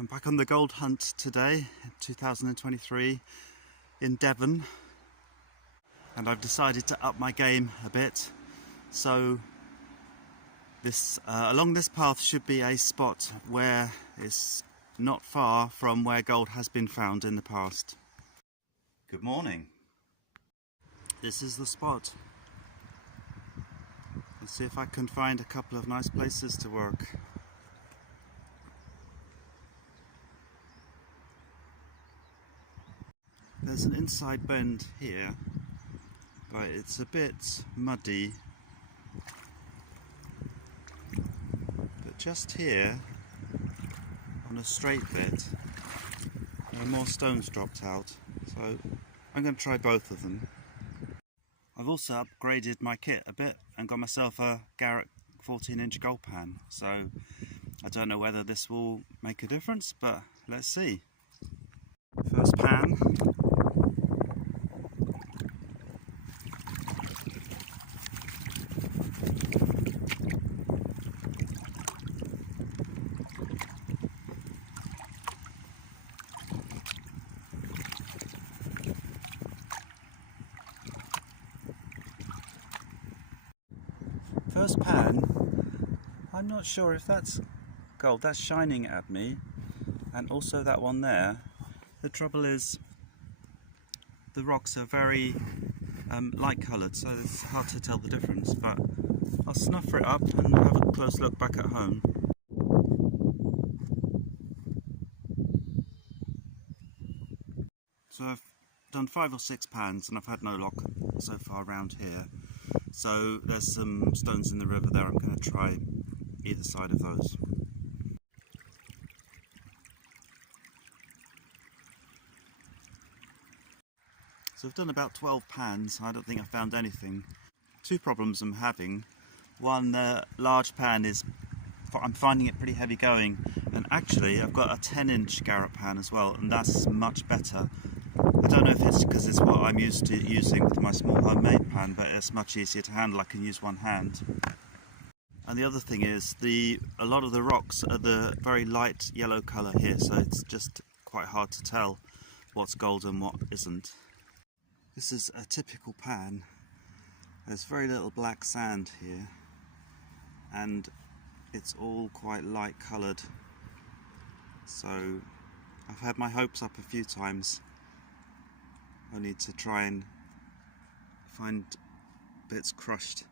I'm back on the gold hunt today, 2023, in Devon, and I've decided to up my game a bit. So this along this path should be a spot where it's not far from where gold has been found in the past. Good morning. This is the spot. Let's see if I can find a couple of nice places to work. There's an inside bend here, but it's a bit muddy. But just here, on a straight bit, there are more stones dropped out, so I'm going to try both of them. I've also upgraded my kit a bit and got myself a Garrett 14-inch gold pan, so I don't know whether this will make a difference, but let's see. First pan. First pan, I'm not sure if that's gold. That's shining at me, and also that one there. The trouble is the rocks are very light coloured, so it's hard to tell the difference, but I'll snuff it up and have a close look back at home. So I've done 5 or 6 pans and I've had no luck so far around here. So there's some stones in the river there. I'm going to try either side of those. So I've done about 12 pans. I don't think I've found anything. Two problems I'm having. One, the large pan I'm finding it pretty heavy going, and actually I've got a 10-inch Garrett pan as well, and that's much better. I don't know if it's because it's what I'm used to using with my small homemade pan, but it's much easier to handle. I can use one hand. And the other thing is, a lot of the rocks are the very light yellow colour here, so it's just quite hard to tell what's gold and what isn't. This is a typical pan. There's very little black sand here, and it's all quite light coloured. So I've had my hopes up a few times. I need to try and find bits crushed.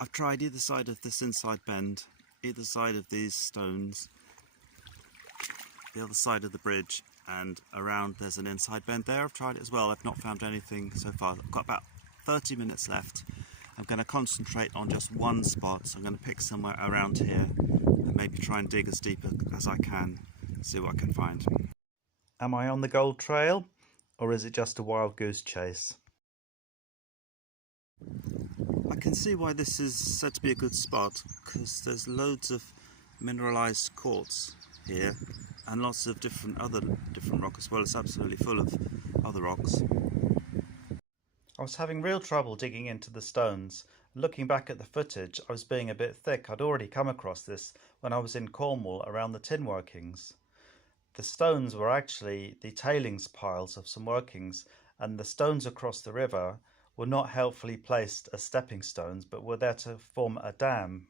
I've tried either side of this inside bend, either side of these stones, the other side of the bridge, and around there's an inside bend there. I've tried it as well. I've not found anything so far. I've got about 30 minutes left. I'm going to concentrate on just one spot, so I'm going to pick somewhere around here and maybe try and dig as deep as I can, see what I can find. Am I on the gold trail, or is it just a wild goose chase? I can see why this is said to be a good spot, because there's loads of mineralised quartz here and lots of different rock as well. It's absolutely full of other rocks. I was having real trouble digging into the stones. Looking back at the footage, I was being a bit thick. I'd already come across this when I was in Cornwall around the tin workings. The stones were actually the tailings piles of some workings, and the stones across the river were not helpfully placed as stepping stones, but were there to form a dam